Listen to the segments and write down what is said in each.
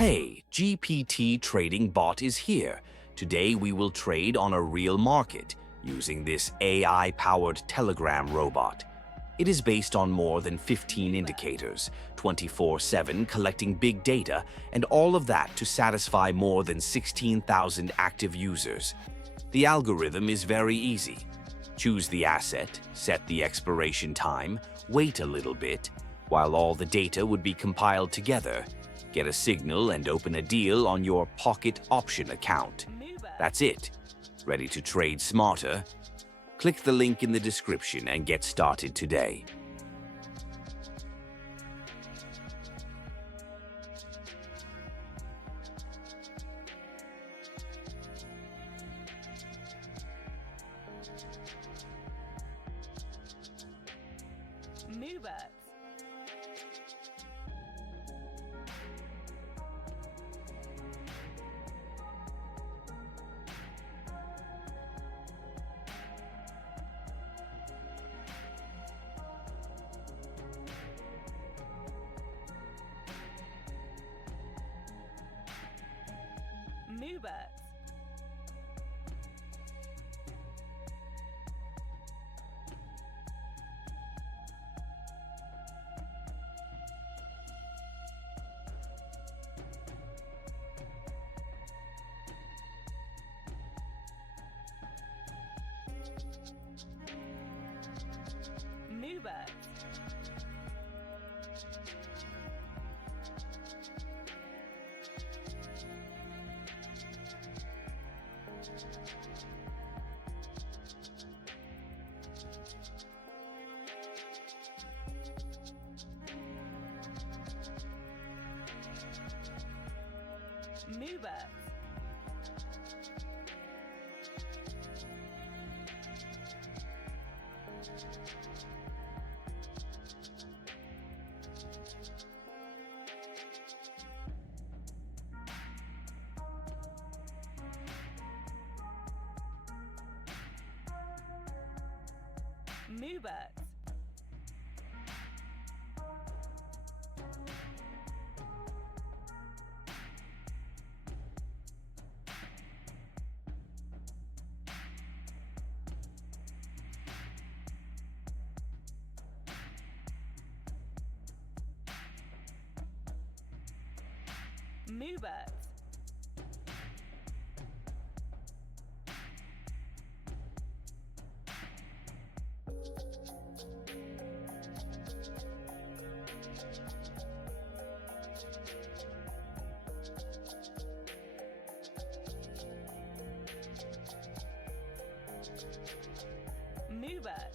Hey, GPT Trading Bot is here. Today we will trade on a real market using this AI-powered Telegram robot. It is based on more than 15 indicators, 24/7 collecting big data, and all of that to satisfy more than 16,000 active users. The algorithm is very easy. Choose the asset, set the expiration time, wait a little bit, while all the data would be compiled together. Get a signal and open a deal on your Pocket Option account. That's it. Ready to trade smarter? Click the link in the description and get started today. Moobert. Moobert. Moobert. Moobert. Moobert. Moobert. Moobert.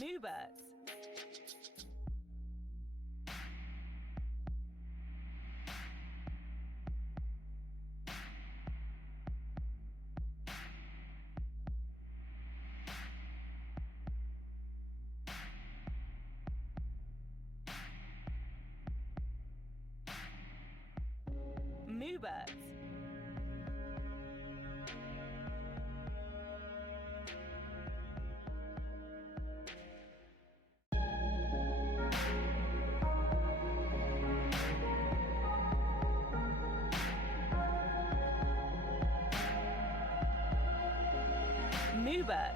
Moobert. Moobert. Moobert.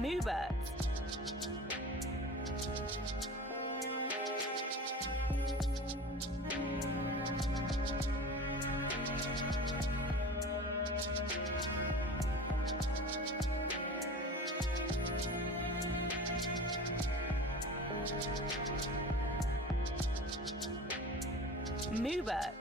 Moobert. Moobert.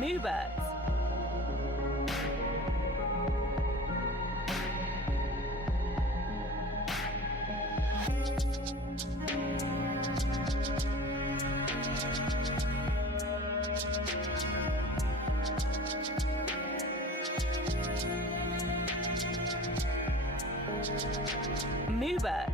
Moobert. Moobert.